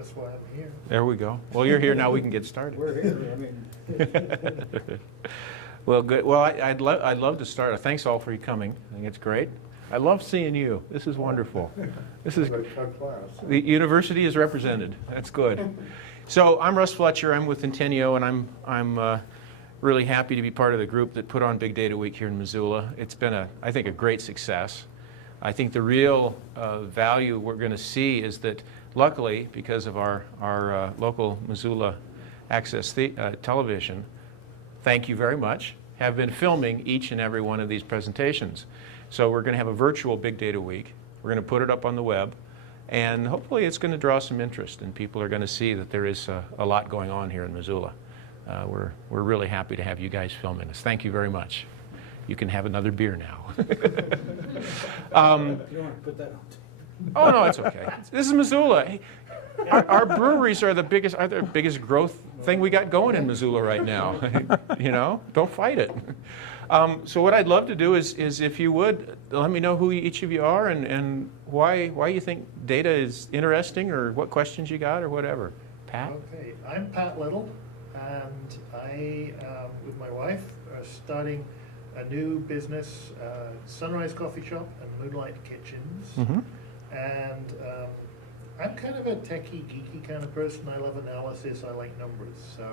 That's why I'm here. There we go. Well, you're here now. We can get started. We're here, I mean. Well, good. Well, I'd love to start. Thanks all for you coming. I think it's great. I love seeing you. This is wonderful. This is the university is represented. That's good. So I'm Russ Fletcher. I'm with Centennial, and I'm really happy to be part of the group that put on Big Data Week here in Missoula. It's been I think a great success. I think the real value we're going to see is that, luckily, because of our local Missoula Access Television, thank you very much, have been filming each and every one of these presentations. So we're going to have a virtual Big Data Week. We're going to put it up on the web, and hopefully it's going to draw some interest, and people are going to see that there is a lot going on here in Missoula. We're really happy to have you guys filming us. Thank you very much. You can have another beer now. You don't want to put that on. Oh, no, it's okay. This is Missoula. Hey, our breweries are the biggest growth thing we got going in Missoula right now. You know, don't fight it. So what I'd love to do is if you would, let me know who each of you are and why you think data is interesting, or what questions you got, or whatever. Pat? Okay, I'm Pat Little, and I, with my wife, are starting a new business, Sunrise Coffee Shop and Moonlight Kitchens. Mm-hmm. And I'm kind of a techie, geeky kind of person. I love analysis. I like numbers. So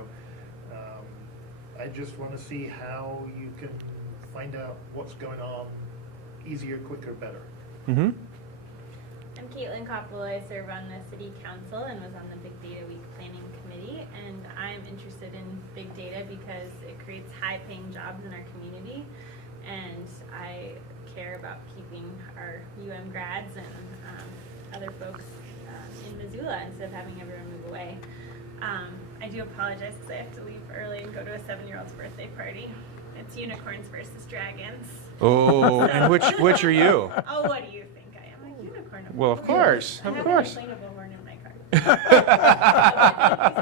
I just want to see how you can find out what's going on easier, quicker, better. Mm-hmm. I'm Caitlin Coppola. I serve on the City Council and was on the Big Data Week Planning Committee. And I'm interested in big data because it creates high-paying jobs in our community. And I care about keeping our UM grads and other folks in Missoula instead of having everyone move away. I do apologize because I have to leave early and go to a 7-year-old's birthday party. It's unicorns versus dragons. Oh, and which are you? Oh, what do you think? I am a unicorn. Well, of course, I of have course. an inflatable horn in my car. Thank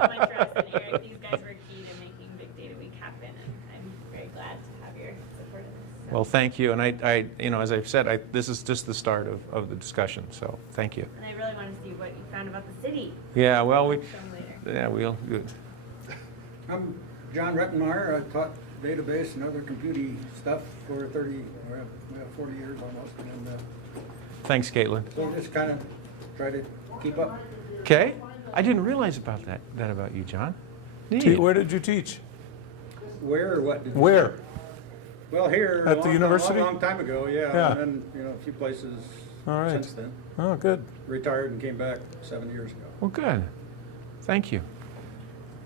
you so much, Russ and Eric. These guys were key to making Big Data Week happen, and I'm very glad to have your support in this. So. Well, thank you. And I, you know, as I've said, this is just the start of the discussion. So thank you. And I really want to see what you found about the city. Yeah. Well, Show 'em later. we'll. Good. I'm John Rettenmeyer. I taught database and other computing stuff for 40 years almost. And Thanks, Caitlin. so just kind of try to keep up. Okay. I didn't realize about that about you, John. Neat. Where did you teach? Where or what? Did you Where? say? Well, here. At the university? A long time ago, yeah. Yeah. And then, a few places All right. since then. Oh, good. Retired and came back 7 years ago. Well, good. Thank you.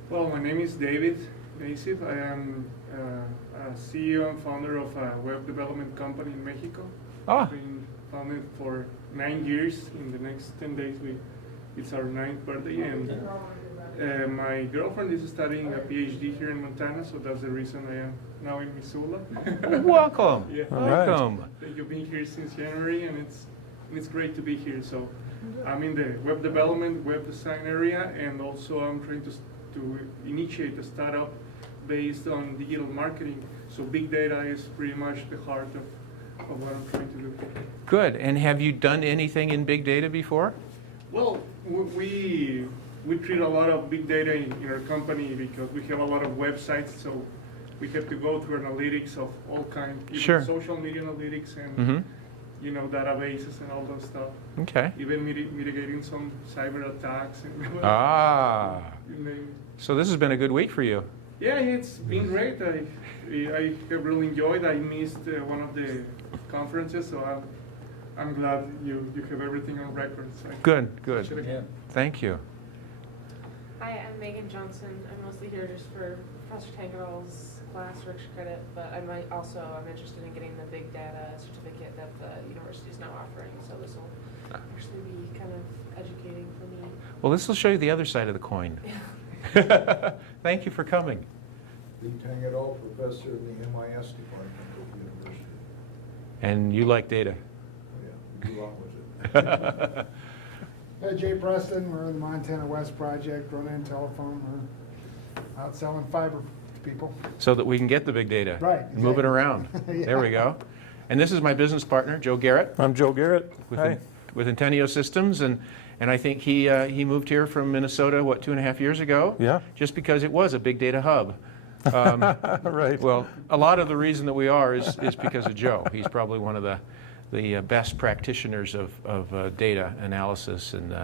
Well, my name is David Nassif. I am a CEO and founder of a web development company in Mexico. Ah. I've been founded for 9 years. In the next 10 days, it's our 9th birthday. And my girlfriend is studying a PhD here in Montana, so that's the reason I am now in Missoula. Welcome. Yeah. All right. Welcome. Thank you for being here since January, and it's great to be here. So I'm in the web development, web design area, and also I'm trying to initiate a startup based on digital marketing. So big data is pretty much the heart of what I'm trying to do. Good. And have you done anything in big data before? Well, we treat a lot of big data in our company because we have a lot of websites, so we have to go through analytics of all kinds, even Sure. social media analytics and Mm-hmm. databases and all that stuff. Okay. Even mitigating some cyber attacks. And Ah. you name it. So this has been a good week for you. Yeah, it's been great. I have really enjoyed. I missed one of the conferences, so I'm glad you have everything on record. So Good. Good. should've- Yeah. Thank you. Hi, I'm Megan Johnson. I'm mostly here just for Professor Tangeral's class rich credit, but I'm interested in getting the big data certificate that the university is now offering, so this will actually be kind of educating for me. Well, this will show you the other side of the coin. Thank you for coming. Lee Tangerall, professor in the MIS department at the university. And you like data. Oh, yeah, we do a lot with it. Jay Preston, we're in the Montana West Project, Ronan Telephone, we're out selling fiber to people. So that we can get the big data. Right, And move it exactly. around. There we go. And this is my business partner, Joe Garrett, I'm Joe Garrett. with, Hi. with Centennial Systems. And And I think he moved here from Minnesota, what, 2.5 years ago? Yeah. Just because it was a big data hub. Right. Well, a lot of the reason that we are is because of Joe. He's probably one of the best practitioners of data analysis and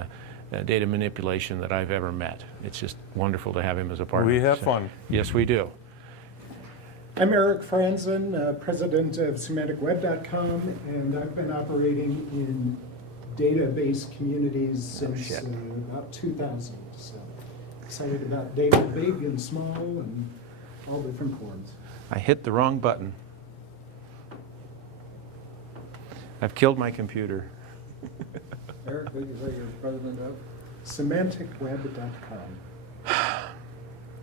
data manipulation that I've ever met. It's just wonderful to have him as a partner. We have fun. Yes, we do. I'm Eric Franzen, president of SemanticWeb.com, and I've been operating in database communities since shit. about 2000. So excited about data, big and small, and all different forms. I hit the wrong button. I've killed my computer. Eric, who you say you're president of? SemanticWeb.com.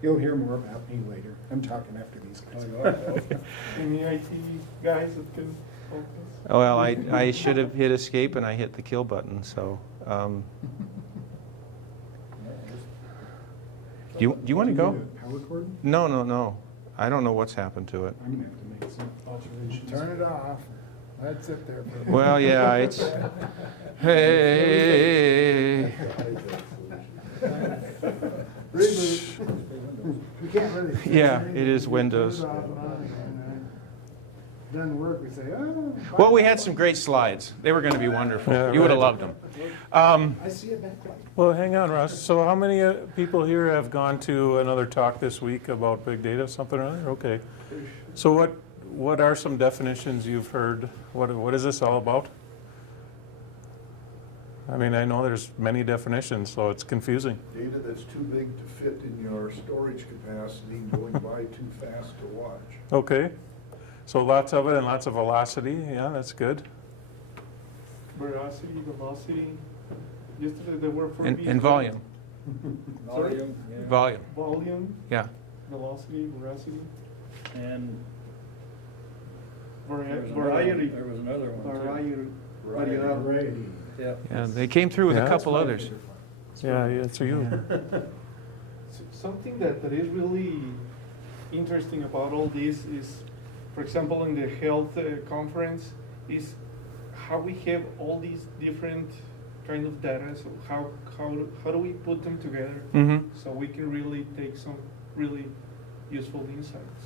You'll hear more about me later. I'm talking after these guys. Oh, you are? Okay. Any IT guys that can help us? Well, I should have hit escape and I hit the kill button, so. Do you want to go? Power cord? No. I don't know what's happened to it. I'm gonna have to make some alterations. Turn it off. Let sit there for a minute. Well, yeah, it's, hey. Reboot. We can't really. fix Yeah, anything. it is We Windows. uh, turn it off and on again, and doesn't work, we say, oh. Well, we had some great slides. They were going to be wonderful. Yeah, You would have right. loved them. I see a backlight. Well, hang on, Russ. So how many people here have gone to another talk this week about big data, something or other? Okay. So what are some definitions you've heard? What is this all about? I mean, I know there's many definitions, so it's confusing. Data that's too big to fit in your storage capacity and going by too fast to watch. Okay. So lots of it and lots of velocity. Yeah, that's good. Veracity, velocity. Yesterday the word for And volume. Volume, yeah. Volume, Volume, yeah. velocity, veracity, And variety. there was another one too. Variety. Variety. Yeah. Yeah, they came through with Yeah, a that's couple others. Yeah, it's you. Something that is really interesting about all this is, for example, in the health conference, is how we have all these different kind of data. So how do we put them together Mm-hmm. so we can really take some really useful insights?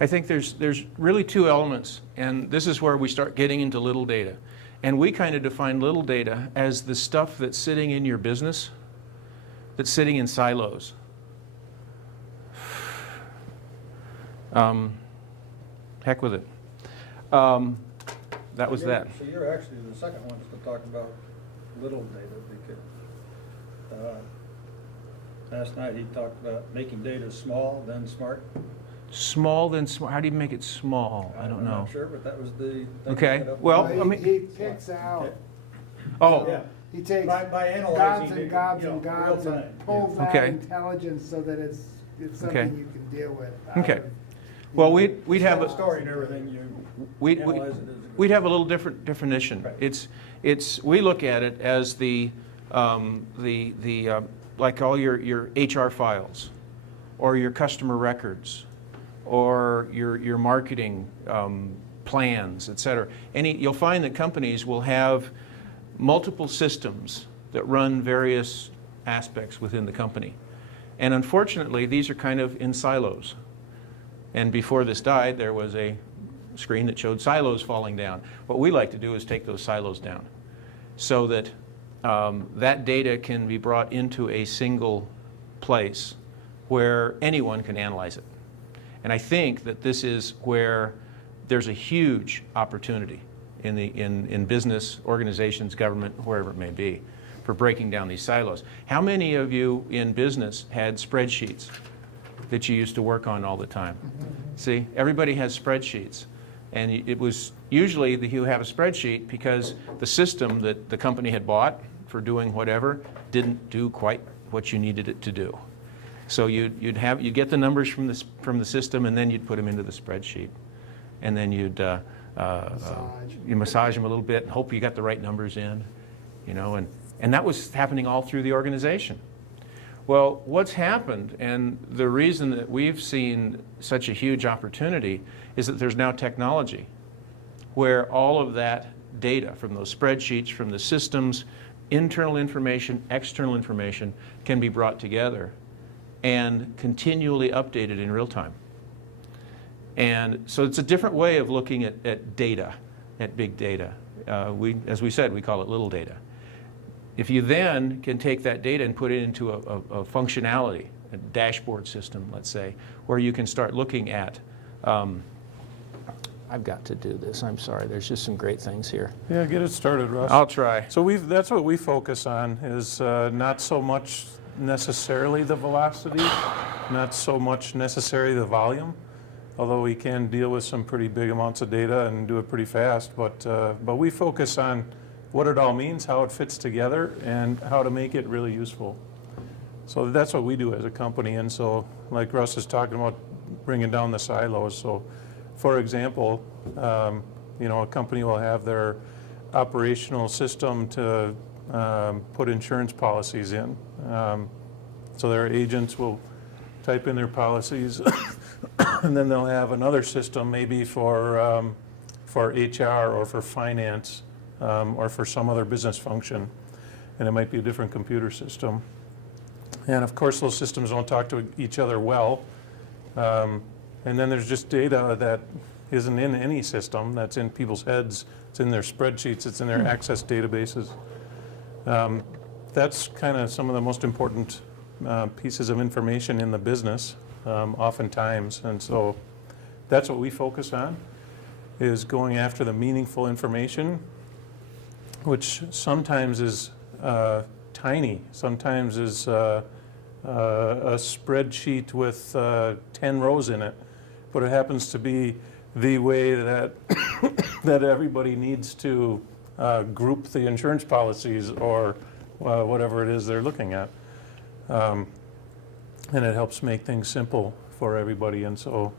I think there's really two elements, and this is where we start getting into little data. And we kind of define little data as the stuff that's sitting in your business, that's sitting in silos. Heck with it. That was that. So you're actually the second one to talk about little data, because last night he talked about making data small, then smart. Small then small. How do you make it small? I don't I'm know. not sure, but that was the thing I Okay, set up. well, He- I mean- He picks out, Oh, Yeah. he takes By gobs analyzing and it, gobs you know, and gobs real and time. pulls out Okay. intelligence so that it's Okay. something you can deal with. Okay. Well, we'd have The a, story and everything, you we'd, analyze it as we'd have a little different definition. Right. We look at it as like all your HR files, or your customer records, or your marketing plans, et cetera. You'll find that companies will have multiple systems that run various aspects within the company. And unfortunately, these are kind of in silos. And before this died, there was a screen that showed silos falling down. What we like to do is take those silos down so that that data can be brought into a single place where anyone can analyze it. And I think that this is where there's a huge opportunity in business, organizations, government, wherever it may be, for breaking down these silos. How many of you in business had spreadsheets that you used to work on all the time? See, everybody has spreadsheets. And it was usually that you have a spreadsheet because the system that the company had bought for doing whatever didn't do quite what you needed it to do. So you'd get the numbers from the system, and then you'd put them into the spreadsheet, and then you'd massage them a little bit and hope you got the right numbers in, and that was happening all through the organization. Well, what's happened, and the reason that we've seen such a huge opportunity, is that there's now technology where all of that data from those spreadsheets, from the systems, internal information, external information can be brought together and continually updated in real time. And so it's a different way of looking at data, at big data. As we said, we call it little data. If you then can take that data and put it into a functionality, a dashboard system, let's say, where you can start looking at, I've got to do this, I'm sorry, there's just some great things here. Yeah, get it started, Russ. I'll try. So that's what we focus on, is not so much necessarily the velocity, not so much necessarily the volume, although we can deal with some pretty big amounts of data and do it pretty fast, but we focus on what it all means, how it fits together, and how to make it really useful. So that's what we do as a company, and so like Russ is talking about bringing down the silos. So for example, you know, a company will have their operational system to put insurance policies in. So their agents will type in their policies and then they'll have another system maybe for HR or for finance or for some other business function. And it might be a different computer system. And of course those systems don't talk to each other well. And then there's just data that isn't in any system, that's in people's heads, it's in their spreadsheets, it's in their Access databases. That's kind of some of the most important pieces of information in the business, oftentimes. And so that's what we focus on, is going after the meaningful information, which sometimes is tiny, sometimes is a spreadsheet with 10 rows in it, but it happens to be the way that that everybody needs to group the insurance policies or whatever it is they're looking at. And it helps make things simple for everybody. And so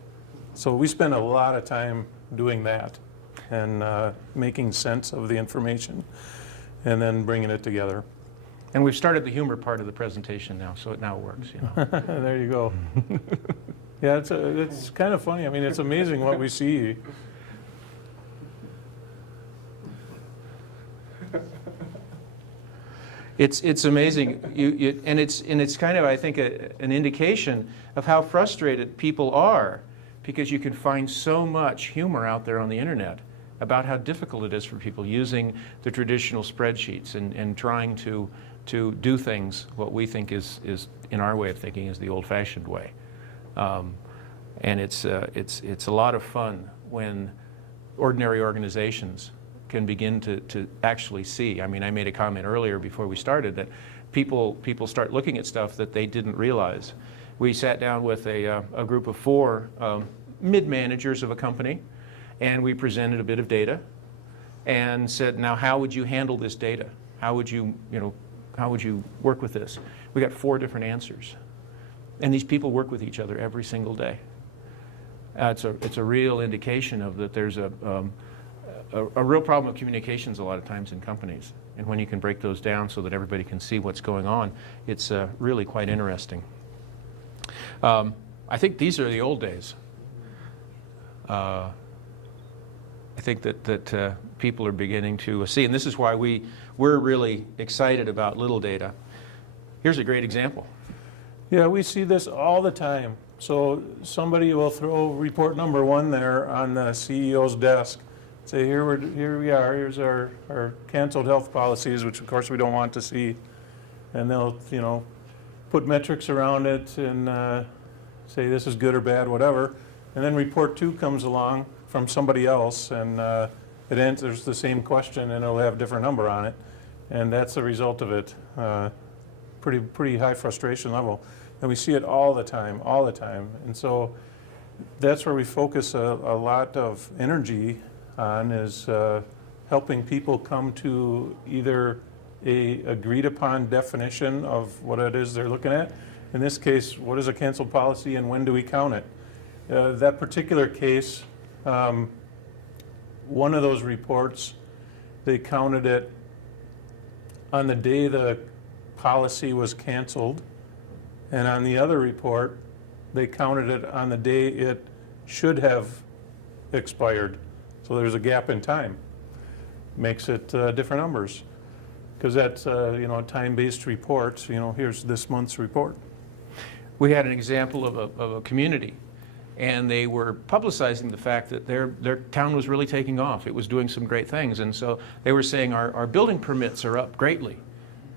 we spend a lot of time doing that and making sense of the information and then bringing it together. And we've started the humor part of the presentation now, so it now works, you know. There you go. Yeah, it's kind of funny. I mean, it's amazing what we see. It's amazing, and it's kind of, I think, an indication of how frustrated people are, because you can find so much humor out there on the internet about how difficult it is for people using the traditional spreadsheets and trying to do things what we think is in our way of thinking is the old-fashioned way. And it's a lot of fun when ordinary organizations can begin to actually see. I mean, I made a comment earlier before we started that people start looking at stuff that they didn't realize. We sat down with a group of 4 mid-managers of a company, and we presented a bit of data and said, now how would you handle this data? How would you work with this? We got 4 different answers. And these people work with each other every single day. It's a real indication of that there's a real problem of communications a lot of times in companies. And when you can break those down so that everybody can see what's going on, it's really quite interesting. I think these are the old days. I think that people are beginning to see, and this is why we're really excited about little data. Here's a great example. Yeah, we see this all the time. So somebody will throw report number 1 there on the CEO's desk. Say, here we are, here's our canceled health policies, which of course we don't want to see. And they'll, put metrics around it and say this is good or bad, whatever. And then report 2 comes along from somebody else, and it answers the same question, and it'll have a different number on it. And that's the result of it. Pretty high frustration level. And we see it all the time. And so that's where we focus a lot of energy on, is helping people come to either a agreed upon definition of what it is they're looking at. In this case, what is a canceled policy and when do we count it? That particular case, one of those reports, they counted it on the day the policy was canceled, and on the other report, they counted it on the day it should have expired. So there's a gap in time. Makes it different numbers. Because that's, you know, time-based reports, you know, here's this month's report. We had an example of a community, and they were publicizing the fact that their town was really taking off. It was doing some great things, and so they were saying our building permits are up greatly.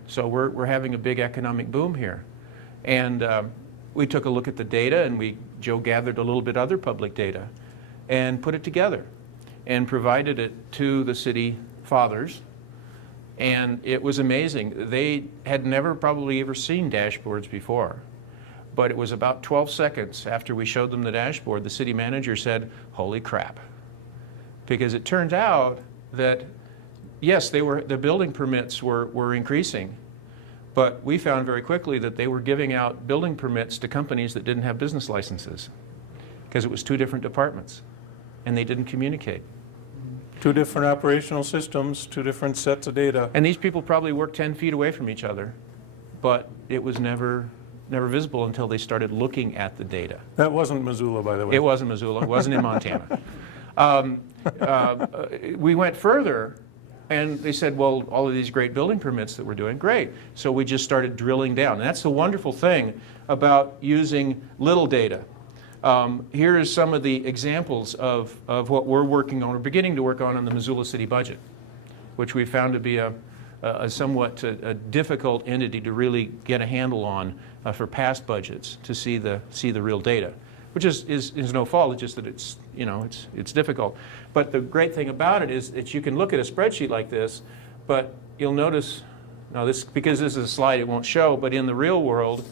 So we're having a big economic boom here. And we took a look at the data, and Joe gathered a little bit other public data and put it together and provided it to the city fathers. And it was amazing. They had never probably ever seen dashboards before. But it was about 12 seconds after we showed them the dashboard, the city manager said, "Holy crap." Because it turns out that, yes, the building permits were increasing, but we found very quickly that they were giving out building permits to companies that didn't have business licenses because it was two different departments and they didn't communicate. Two different operational systems, two different sets of data. And these people probably worked 10 feet away from each other, but it was never visible until they started looking at the data. That wasn't Missoula, by the way. It wasn't Missoula. It wasn't in Montana. We went further, and they said, well, all of these great building permits that we're doing, great. So we just started drilling down. And that's the wonderful thing about using little data. Here is some of the examples of what we're working on, or beginning to work on the Missoula City budget, which we found to be a somewhat difficult entity to really get a handle on for past budgets, to see the real data, which is no fault. It's just that it's difficult. But the great thing about it is that you can look at a spreadsheet like this, but you'll notice, because this is a slide it won't show, but in the real world,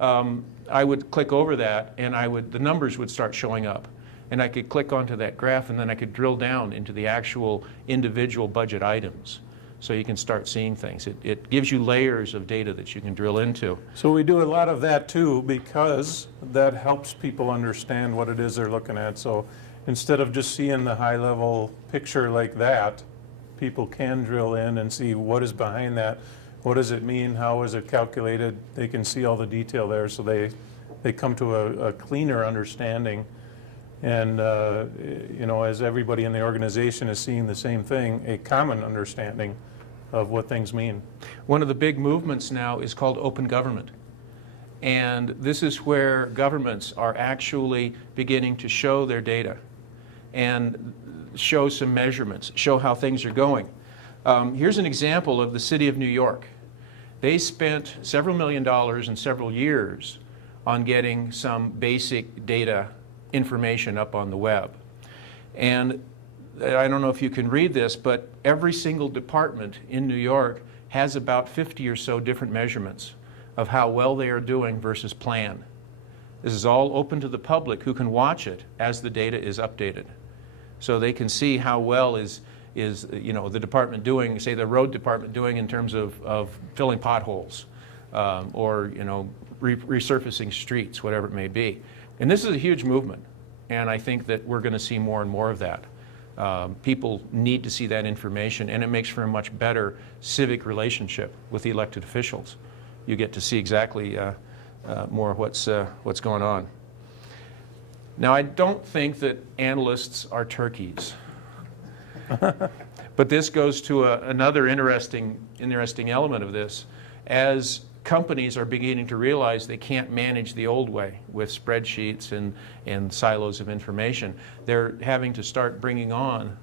I would click over that and the numbers would start showing up. And I could click onto that graph and then I could drill down into the actual individual budget items. So you can start seeing things. It gives you layers of data that you can drill into. So we do a lot of that too, because that helps people understand what it is they're looking at. So instead of just seeing the high level picture like that, people can drill in and see what is behind that. What does it mean? How is it calculated? They can see all the detail there, so they come to a cleaner understanding. And as everybody in the organization is seeing the same thing, a common understanding of what things mean. One of the big movements now is called open government. And this is where governments are actually beginning to show their data and show some measurements, show how things are going. Here's an example of the city of New York. They spent several $1 million in several years on getting some basic data information up on the web. And I don't know if you can read this, but every single department in New York has about 50 or so different measurements of how well they are doing versus plan. This is all open to the public who can watch it as the data is updated. So they can see how well is the department doing, say the road department doing in terms of filling potholes or resurfacing streets, whatever it may be. And this is a huge movement, and I think that we're going to see more and more of that. People need to see that information, and it makes for a much better civic relationship with the elected officials. You get to see exactly more of what's going on. Now, I don't think that analysts are turkeys, but this goes to another interesting element of this. As companies are beginning to realize they can't manage the old way with spreadsheets and silos of information, they're having to start bringing on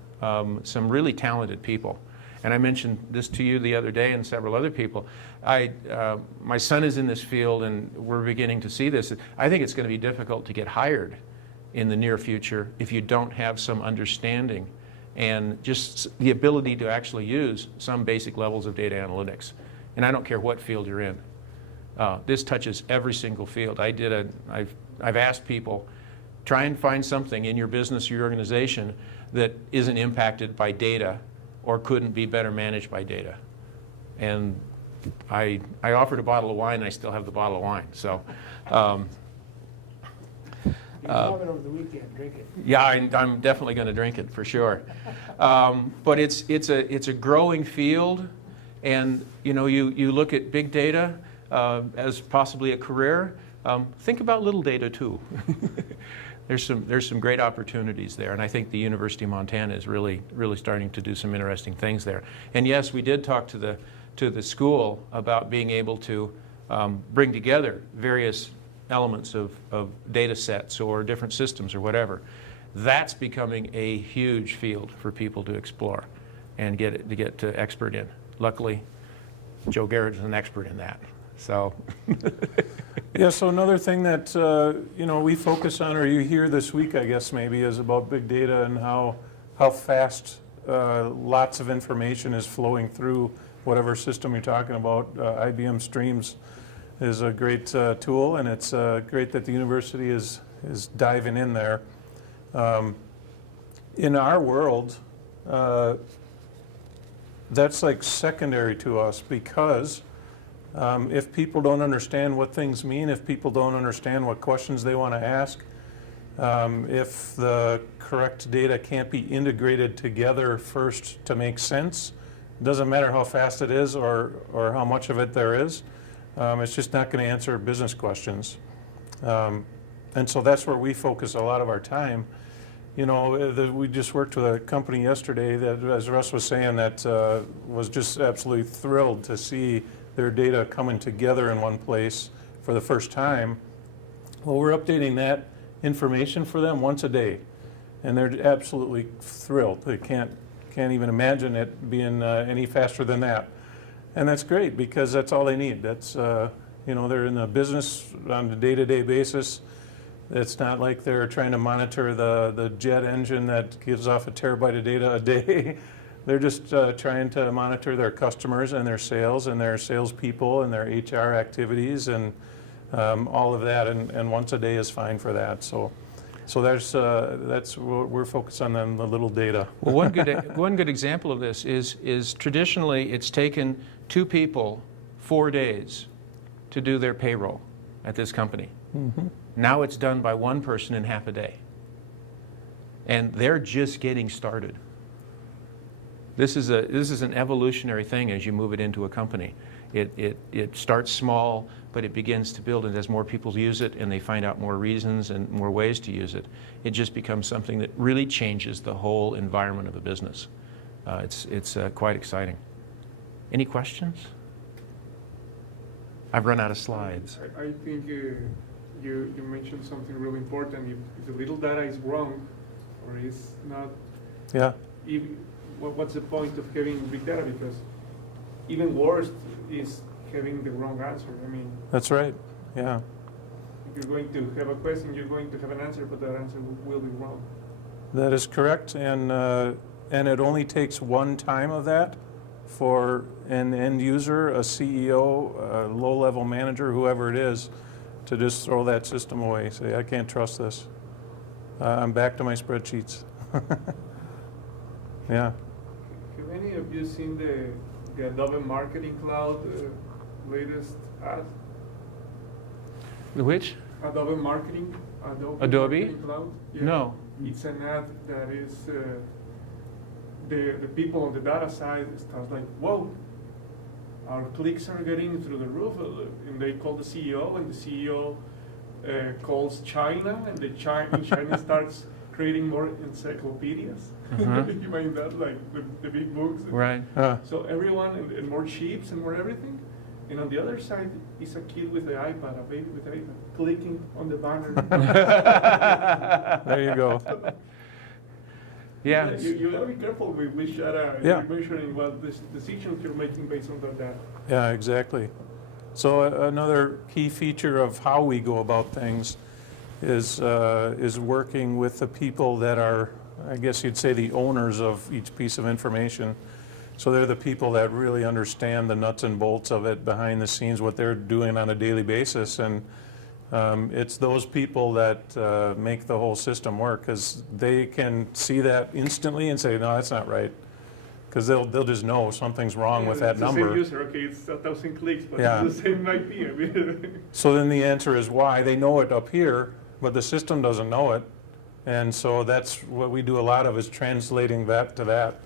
some really talented people. And I mentioned this to you the other day and several other people. My son is in this field and we're beginning to see this. I think it's going to be difficult to get hired in the near future if you don't have some understanding and just the ability to actually use some basic levels of data analytics. And I don't care what field you're in. This touches every single field. I've asked people, try and find something in your business or your organization that isn't impacted by data or couldn't be better managed by data. And I offered a bottle of wine, and I still have the bottle of wine. So, You have it over the weekend, drink it. yeah, I'm definitely going to drink it for sure. But it's a growing field, and you look at big data as possibly a career. Think about little data too. There's some great opportunities there, and I think the University of Montana is really starting to do some interesting things there. And yes, we did talk to to the school about being able to bring together various elements of data sets or different systems or whatever. That's becoming a huge field for people to explore and get to expert in. Luckily, Joe Garrett is an expert in that. So, Yeah, so another thing that, we focus on, or you hear this week, I guess maybe, is about big data and how fast lots of information is flowing through whatever system you're talking about. IBM Streams is a great tool, and it's great that the university is diving in there. In our world, that's like secondary to us, because if people don't understand what things mean, if people don't understand what questions they want to ask, if the correct data can't be integrated together first to make sense, it doesn't matter how fast it is or how much of it there is, it's just not going to answer business questions. And so that's where we focus a lot of our time. We just worked with a company yesterday that, as Russ was saying, that was just absolutely thrilled to see their data coming together in one place for the first time. Well, we're updating that information for them once a day, and they're absolutely thrilled. They can't even imagine it being any faster than that. And that's great, because that's all they need. That's, they're in the business on a day-to-day basis. It's not like they're trying to monitor the jet engine that gives off a terabyte of data a day. They're just trying to monitor their customers and their sales and their salespeople and their HR activities and all of that. And once a day is fine for that. So that's what we're focused on the little data. well, one good example of this is traditionally it's taken 2 people 4 days to do their payroll at this company. Mm-hmm. Now it's done by 1 person in half a day. And they're just getting started. This is an evolutionary thing as you move it into a company. It starts small, but it begins to build, and as more people use it and they find out more reasons and more ways to use it, it just becomes something that really changes the whole environment of a business. It's quite exciting. Any questions? I've run out of slides. I think you mentioned something really important. If the little data is wrong or is not, Yeah. what's the point of having big data? Because even worse is having the wrong answer. I mean, That's right. Yeah. if you're going to have a question, you're going to have an answer, but that answer will be wrong. That is correct, and it only takes one time of that for an end user, a CEO, a low-level manager, whoever it is, to just throw that system away. Say, I can't trust this. I'm back to my spreadsheets. Yeah. Have any of you seen the Adobe Marketing Cloud latest ad? Which? Adobe Marketing Cloud? Yeah. No. It's an ad that is the people on the data side start like, whoa, our clicks are getting through the roof, and they call the CEO, and the CEO calls China, and China starts creating more encyclopedias. You mind that, like the big books? Right. So everyone, and more chips and more everything. And on the other side is a kid with the iPad, a baby with the iPad, clicking on the banner. There you go. Yeah. You gotta be careful with which data Yeah. you're measuring, what decisions you're making based on that data. Yeah, exactly. So another key feature of how we go about things is working with the people that are, I guess you'd say, the owners of each piece of information. So they're the people that really understand the nuts and bolts of it behind the scenes, what they're doing on a daily basis. And it's those people that make the whole system work, because they can see that instantly and say, no, that's not right. Because they'll just know something's wrong with that it's number. The same user, okay, it's 1,000 clicks, but Yeah. it's the same IP. I mean, So then the answer is why. They know it up here, but the system doesn't know it. And so that's what we do a lot of, is translating that to that,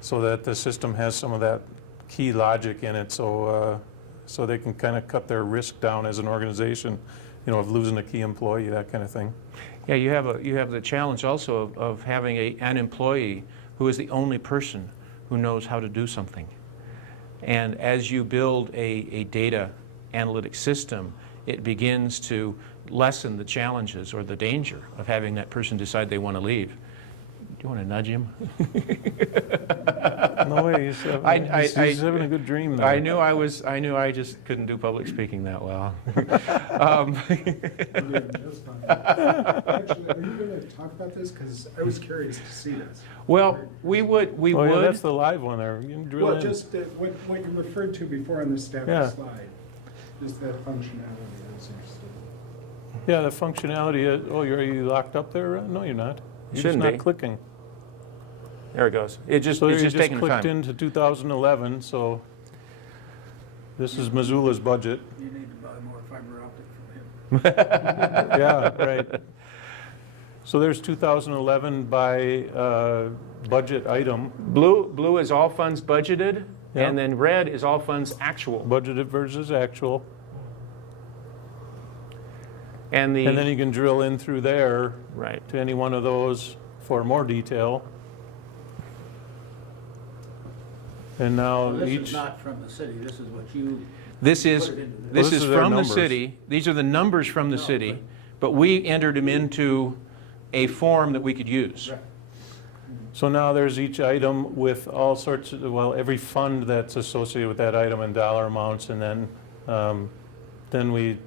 so that the system has some of that key logic in it, so they can kind of cut their risk down as an organization, of losing a key employee, that kind of thing. Yeah, you have the challenge also of having an employee who is the only person who knows how to do something. And as you build a data analytic system, it begins to lessen the challenges or the danger of having that person decide they want to leave. Do you want to nudge him? No way, he's having a good dream there. I knew I just couldn't do public speaking that well. Actually, are you going to talk about this? Because I was curious to see this. Well, we would. Oh, yeah, that's the live one there. You can drill Well, in. just what you referred to before on the staff Yeah. slide, just that functionality I was interested in. Yeah, the functionality, are you locked up there? No, you're not. You're Shouldn't just be. not clicking. There it goes. It's So you just just taking clicked time. into 2011, so this is Missoula's budget. You need to buy more fiber optic from him. Yeah, right. So there's 2011 by budget item, Blue is all funds budgeted, Yeah. and then red is all funds actual. budgeted versus actual. And And then you can drill in through there right. to any one of those for more detail. And now Well, this each, is not from the city, this is what you This is put it into this. this Well, is this is their from the numbers. city. These are the numbers from the No, city, but we entered them into a form that we could use. Right. so now there's each item with all sorts of, well, every fund that's associated with that item and dollar amounts, and then we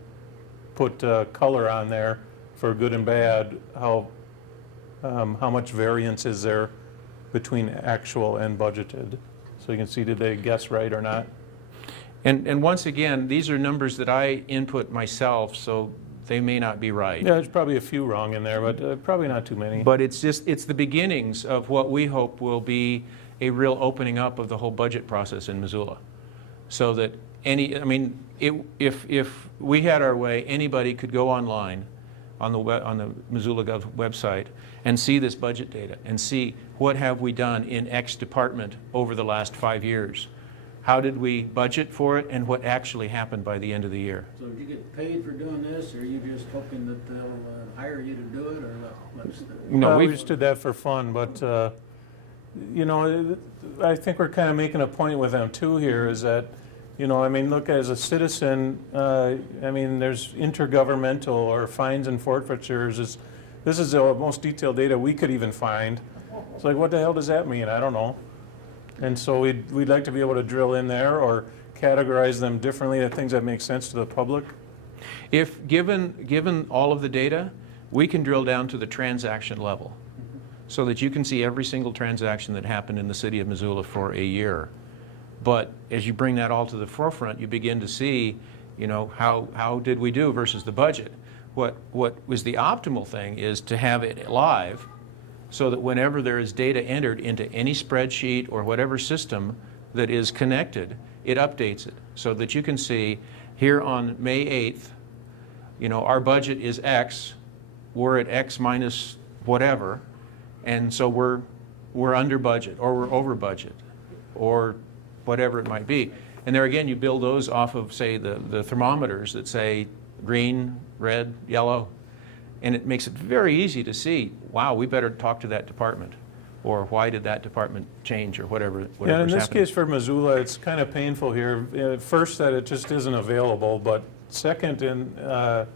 put color on there for good and bad, how much variance is there between actual and budgeted. So you can see, did they guess right or not? And once again, these are numbers that I input myself, so they may not be right. Yeah, there's probably a few wrong in there, but probably not too many. But it's the beginnings of what we hope will be a real opening up of the whole budget process in Missoula. So that if we had our way, anybody could go online on the Missoula Gov website and see this budget data and see what have we done in X department over the last 5 years. How did we budget for it, and what actually happened by the end of the year? So did you get paid for doing this, or are you just hoping that they'll hire you to do it, or what's the? No, we we just did that for fun, but, I think we're kind of making a point with them too here, is that, look, as a citizen, there's intergovernmental or fines and forfeitures. This is the most detailed data we could even find. It's like, what the hell does that mean? I don't know. And so we'd like to be able to drill in there or categorize them differently, the things that make sense to the public. If given all of the data, we can drill down to the transaction level so that you can see every single transaction that happened in the city of Missoula for a year. But as you bring that all to the forefront, you begin to see, how did we do versus the budget. What was the optimal thing is to have it live so that whenever there is data entered into any spreadsheet or whatever system that is connected, it updates it so that you can see here on May 8th, our budget is X, we're at X minus whatever, and so we're under budget or we're over budget or whatever it might be. And there again, you build those off of, say, the thermometers that say green, red, yellow, and it makes it very easy to see, wow, we better talk to that department, or why did that department change, or whatever. Yeah, in this happening. case for Missoula, it's kind of painful here. First, that it just isn't available, but second, go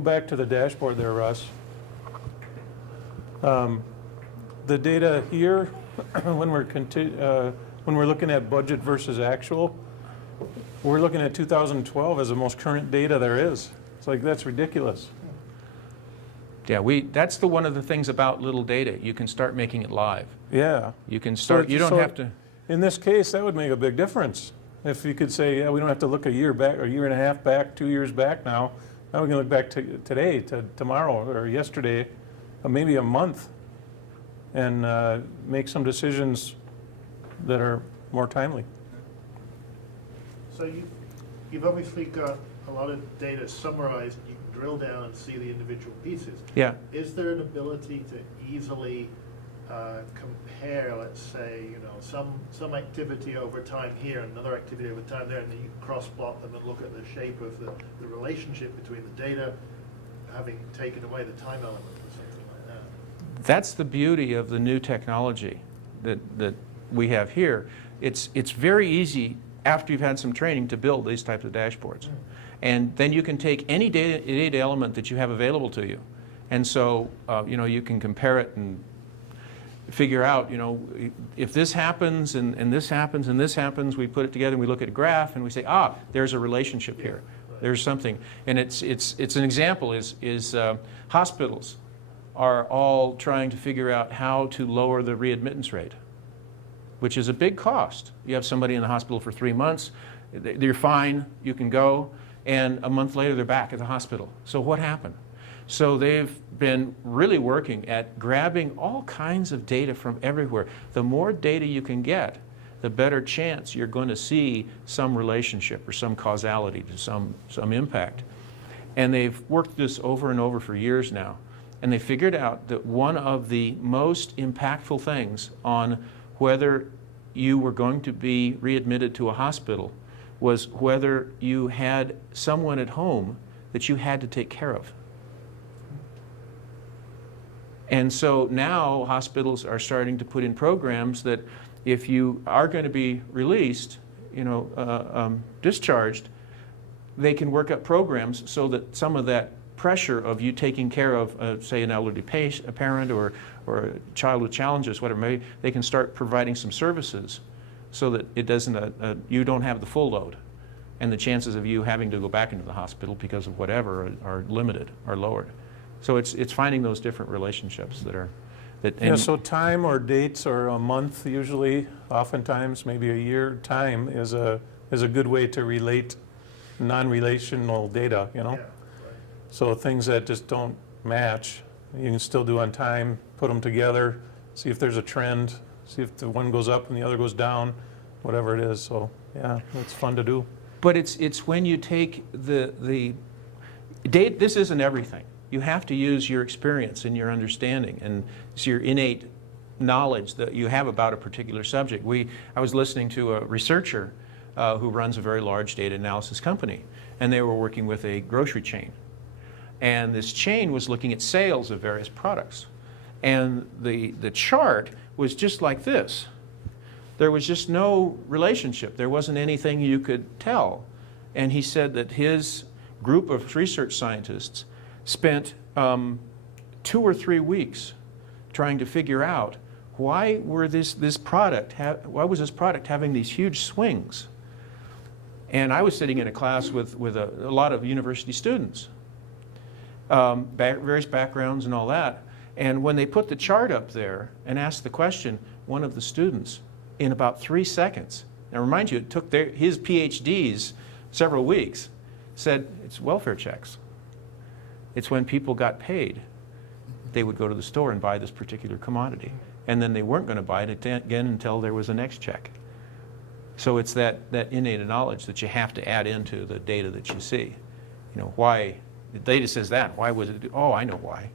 back to the dashboard there, Russ. The data here, when we're looking at budget versus actual, we're looking at 2012 as the most current data there is. It's like, that's ridiculous. Yeah, that's one of the things about little data. You can start making it live. Yeah. You can start. You don't have to. In this case, that would make a big difference. If you could say, yeah, we don't have to look a year back, or a year and a half back, 2 years back now. Now we can look back to today, to tomorrow, or yesterday, or maybe a month, and make some decisions that are more timely. So you've obviously got a lot of data summarized, you can drill down and see the individual pieces. Yeah. Is there an ability to easily compare, let's say, some activity over time here and another activity over time there, and then you can cross-plot them and look at the shape of the relationship between the data, having taken away the time element or something like that? That's the beauty of the new technology that we have here, it's very easy after you've had some training to build these types of dashboards. And then you can take any data element that you have available to you. And so, you know, you can compare it and figure out, you know, if this happens and this happens and this happens, we put it together and we look at a graph and we say, ah, there's a relationship here. There's something. And it's an example is hospitals are all trying to figure out how to lower the readmittance rate, which is a big cost. You have somebody in the hospital for 3 months, they're fine, you can go, and a month later they're back at the hospital. So what happened? So they've been really working at grabbing all kinds of data from everywhere. The more data you can get, the better chance you're going to see some relationship or some causality to some impact. And they've worked this over and over for years now. And they figured out that one of the most impactful things on whether you were going to be readmitted to a hospital was whether you had someone at home that you had to take care of. And so now hospitals are starting to put in programs that if you are going to be released, you know, discharged, they can work up programs so that some of that pressure of you taking care of, say, an elderly patient, a parent or a child with challenges, whatever, maybe they can start providing some services so that it doesn't, you don't have the full load. And the chances of you having to go back into the hospital because of whatever are limited, are lowered. So it's finding those different relationships that are, Yeah, so time or dates or a month usually, oftentimes maybe a year, time is a good way to relate non-relational data, you know? Yeah, right. So things that just don't match, you can still do on time, put them together, see if there's a trend, see if the one goes up and the other goes down, whatever it is. So yeah, it's fun to do. but it's when you take the data, this isn't everything. You have to use your experience and your understanding and it's your innate knowledge that you have about a particular subject. I was listening to a researcher who runs a very large data analysis company, and they were working with a grocery chain. And this chain was looking at sales of various products. And the chart was just like this. There was just no relationship. There wasn't anything you could tell. And he said that his group of research scientists spent 2 or 3 weeks trying to figure out why was this product having these huge swings. And I was sitting in a class with a lot of university students, various backgrounds and all that. And when they put the chart up there and asked the question, one of the students, in about 3 seconds, now remind you, it took his PhDs several weeks, said it's welfare checks. It's when people got paid, they would go to the store and buy this particular commodity. And then they weren't going to buy it again until there was a next check. So it's that innate knowledge that you have to add into the data that you see. You know, why, the data says that, why was it, oh, I know why.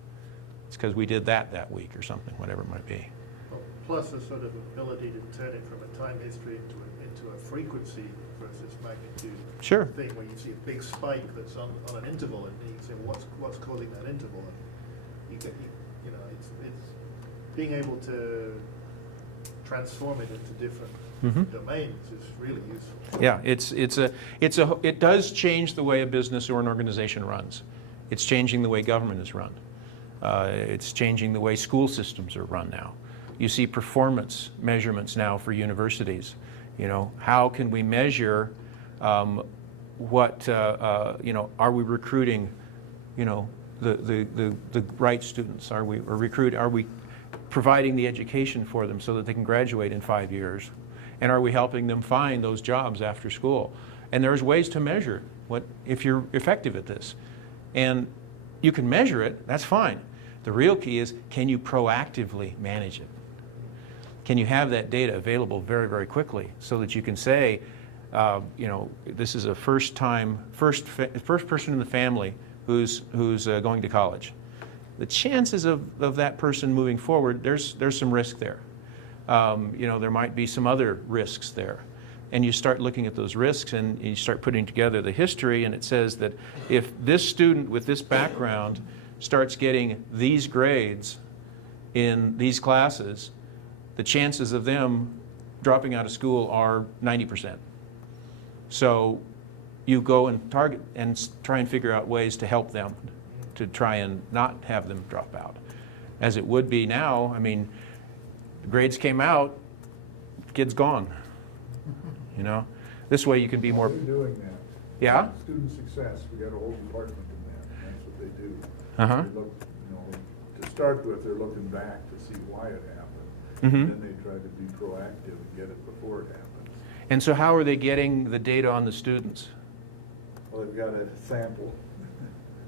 It's because we did that week or something, whatever it might be. Well, plus a sort of ability to turn it from a time history into a frequency versus magnitude Sure. thing, where you see a big spike that's on an interval, and you can say, well, what's causing that interval? And you know, it's being able to transform it into different domains is really useful. Yeah, it does change the way a business or an organization runs. It's changing the way government is run. It's changing the way school systems are run now. You see performance measurements now for universities. You know, how can we measure what, you know, are we recruiting, you know, the right students? Are we providing the education for them so that they can graduate in 5 years? And are we helping them find those jobs after school? And there's ways to measure if you're effective at this. And you can measure it, that's fine. The real key is, can you proactively manage it? Can you have that data available very, very quickly so that you can say, you know, this is a first person in the family who's going to college. The chances of that person moving forward, there's some risk there. You know, there might be some other risks there. And you start looking at those risks and you start putting together the history, and it says that if this student with this background starts getting these grades in these classes, the chances of them dropping out of school are 90%. So you go and target and try and figure out ways to help them, to try and not have them drop out. As it would be now, I mean, the grades came out, kid's gone. You know, this way you can be more. They're doing that. Yeah. Student success, we got a whole department in that, and that's what they do. Uh-huh. They look, you know, to start with, they're looking back to see why it happened. Mhm. And then they try to be proactive and get it before it happens. And so how are they getting the data on the students? Well, they've got a sample,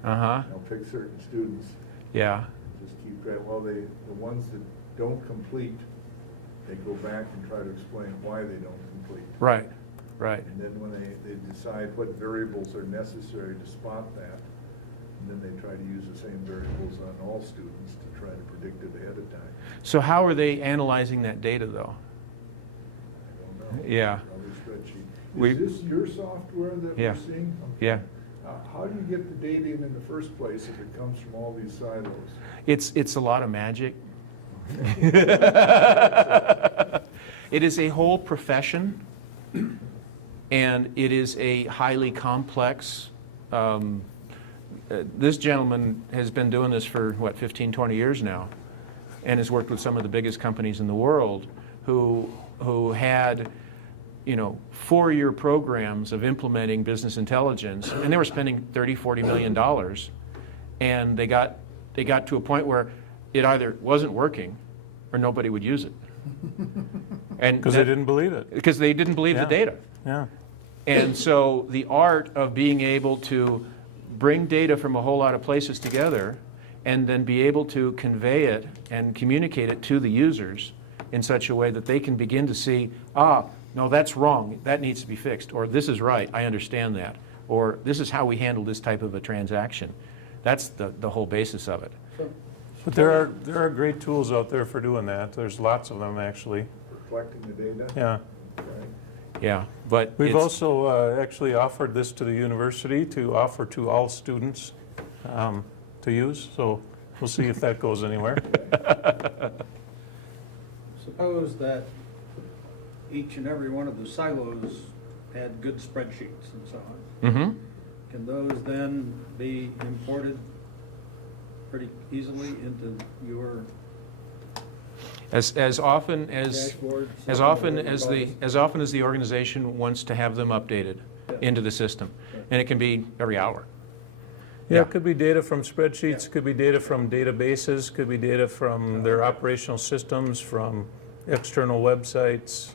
Uh-huh. they'll pick certain students, Yeah. just keep track. Well, the ones that don't complete, they go back and try to explain why they don't complete. Right. Right. And then when they decide what variables are necessary to spot that, and then they try to use the same variables on all students to try to predict it ahead of time. So how are they analyzing that data, though? I don't know. Yeah. Probably spreadsheet. We- Is this your software that Yeah. we're seeing? Yeah. How do you get the data in the first place if it comes from all these silos? It's a lot of magic. It is a whole profession, and it is a highly complex. This gentleman has been doing this for, 15, 20 years now, and has worked with some of the biggest companies in the world who had, 4-year programs of implementing business intelligence, and they were spending $30-40 million, and they got to a point where it either wasn't working or nobody would use it. And Because they didn't believe it. Because they didn't believe the Yeah. data. Yeah. And so the art of being able to bring data from a whole lot of places together and then be able to convey it and communicate it to the users in such a way that they can begin to see, no, that's wrong, that needs to be fixed, or this is right, I understand that, or this is how we handle this type of a transaction. That's the whole basis of it. But there are great tools out there for doing that. There's lots of them, actually. For collecting the data? Yeah. Right. Yeah, but We've it's- also actually offered this to the university to offer to all students to use, so we'll see if that goes anywhere. Suppose that each and every one of the silos had good spreadsheets and so on. Mhm. Can those then be imported pretty easily into your As often as dashboard? as often as the organization wants to have them updated Yeah. into the system, and it can be every hour. Yeah, Yeah. it could be data from spreadsheets, Yeah. could be data from databases, could be data from their operational systems, from external websites,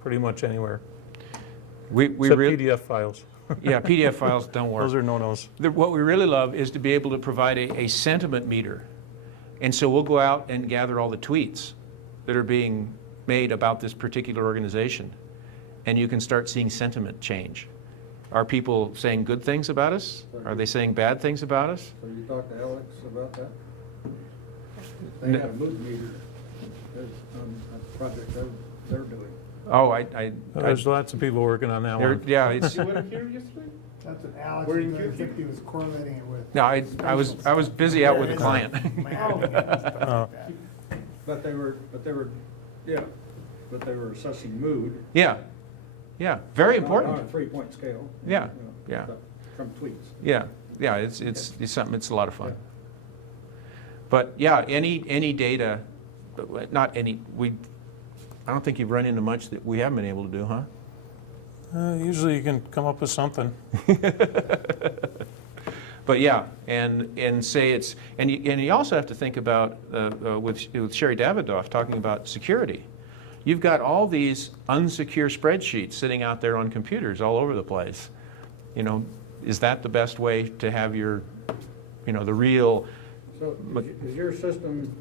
pretty much anywhere. We Except really, PDF files. yeah, PDF files don't work. Those are no-nos. What we really love is to be able to provide a sentiment meter. And so we'll go out and gather all the tweets that are being made about this particular organization. And you can start seeing sentiment change. Are people saying good things about us? Are they saying bad things about us? So you talked to Alex about that? They No. had a mood meter on a project they're doing. Oh, There's lots of people working on that one. yeah, it's, You weren't here yesterday? That's what Alex We're was in doing. I Houston? think he was correlating it with. no, I was busy out with a client. Miami and stuff Oh. like that. But they were assessing mood. Yeah, yeah, very On a important. 3-point scale. Yeah, you know, yeah. but From tweets. Yeah, yeah, it's something, it's a lot of fun. But yeah, any data, but not any, I don't think you've run into much that we haven't been able to do, huh? Usually you can come up with something. But yeah, and say it's, and you also have to think about, with Sherry Davidoff talking about security. You've got all these unsecure spreadsheets sitting out there on computers all over the place. Is that the best way to have your, the real, So is your system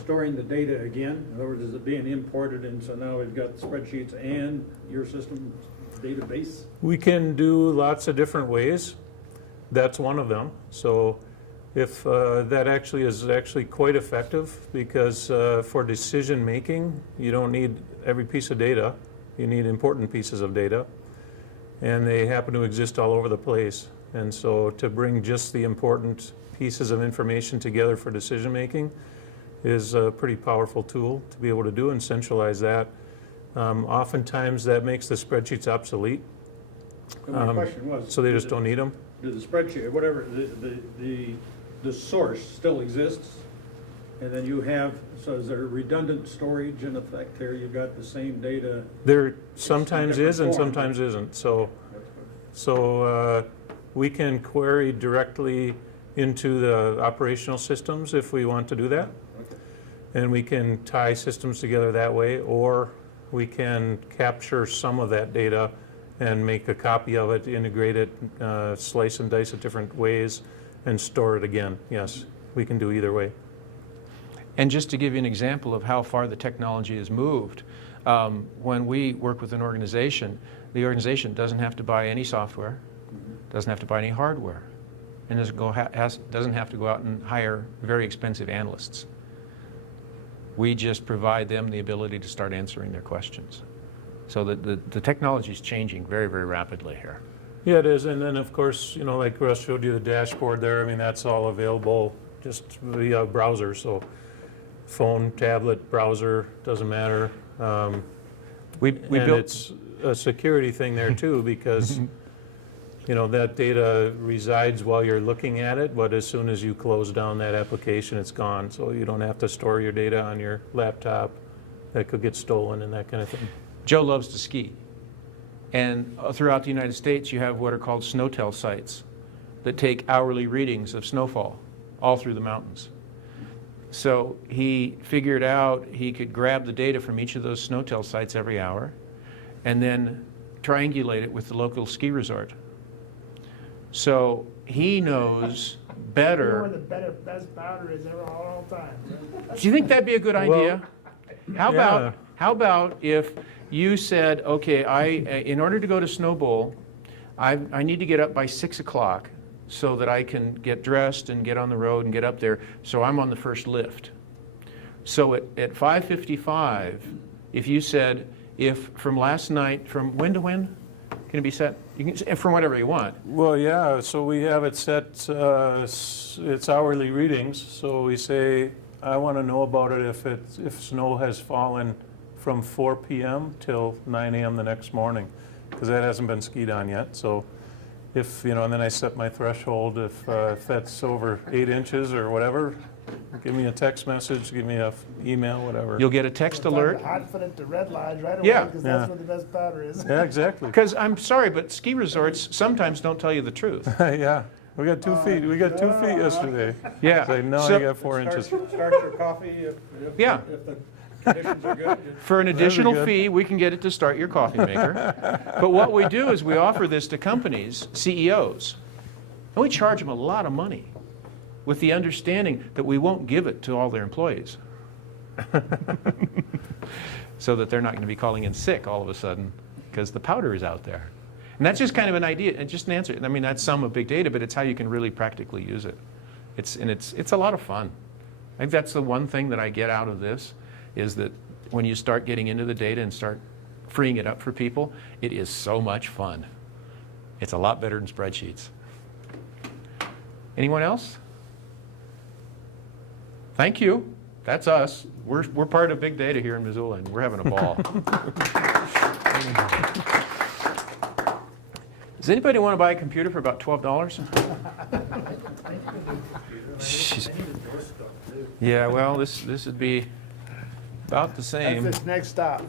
storing the data again? In other words, is it being imported, and so now we've got spreadsheets and your system database? We can do lots of different ways. That's one of them. So if that actually is quite effective, because for decision making, you don't need every piece of data. You need important pieces of data. And they happen to exist all over the place. And so to bring just the important pieces of information together for decision making is a pretty powerful tool to be able to do and centralize that. Oftentimes, that makes the spreadsheets obsolete, And my question was. so they just don't need them. Do the spreadsheet, whatever, the source still exists? And then you have, so is there redundant storage in effect there? You've got the same data? There sometimes different is and form. sometimes isn't. So we can query directly into the operational systems if we want to do that. Okay. And we can tie systems together that way, or we can capture some of that data and make a copy of it, integrate it, slice and dice it different ways, and store it again. Yes, we can do either way. And just to give you an example of how far the technology has moved, when we work with an organization, the organization doesn't have to buy any software, doesn't have to buy any hardware, and doesn't have to go out and hire very expensive analysts. We just provide them the ability to start answering their questions. So the technology is changing very, very rapidly here. Yeah, it is. And then, of course, you know, like Russ showed you the dashboard there. I mean, that's all available just via browser. So phone, tablet, browser, doesn't matter. We And built. it's a security thing there too, because you know, that data resides while you're looking at it, but as soon as you close down that application, it's gone. So you don't have to store your data on your laptop. That could get stolen and that kind of thing. Joe loves to ski. And throughout the United States, you have what are called snowtel sites that take hourly readings of snowfall all through the mountains. So he figured out he could grab the data from each of those snowtel sites every hour and then triangulate it with the local ski resort. So he knows better. the best powder is ever all time. Do you think that'd be a good idea? How about if you said, okay, in order to go to Snow Bowl, I need to get up by 6 o'clock so that I can get dressed and get on the road and get up there, so I'm on the first lift. So at 5:55, if you said, if from last night, from when to when can it be set? You can, from whatever you want. Well, yeah, so we have it set, it's hourly readings. So we say, I want to know about it if snow has fallen from 4 p.m. till 9 a.m. the next morning, because that hasn't been skied on yet. So if, you know, and then I set my threshold, if that's over 8 inches or whatever, give me a text message, give me an email, whatever. You'll get a text alert. Hotfoot to red lodge right away, Yeah. because Yeah. that's where the best powder is. Yeah, exactly. Because I'm sorry, but ski resorts sometimes don't tell you the truth. Yeah, we got 2 feet. We got 2 feet yesterday. Yeah. Say, no, So- I got 4 inches. Start your coffee if Yeah. if the conditions are good. For an That'd be additional good. fee, we can get it to start your coffee maker. But what we do is we offer this to companies, CEOs, and we charge them a lot of money with the understanding that we won't give it to all their employees. So that they're not going to be calling in sick all of a sudden because the powder is out there. And that's just kind of an idea, and just an answer. I mean, that's some of big data, but it's how you can really practically use it. It's a lot of fun. I think that's the one thing that I get out of this, is that when you start getting into the data and start freeing it up for people, it is so much fun. It's a lot better than spreadsheets. Anyone else? Thank you. That's us. We're part of big data here in Missoula, and we're having a ball. Does anybody want to buy a computer for about $12? Jeez. Yeah, well, this would be about the same. That's this next stop.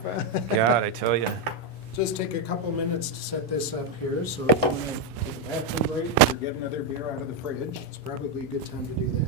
God, I tell you. Just take a couple minutes to set this up here, so if you want to take a bathroom break or get another beer out of the fridge, it's probably a good time to do that.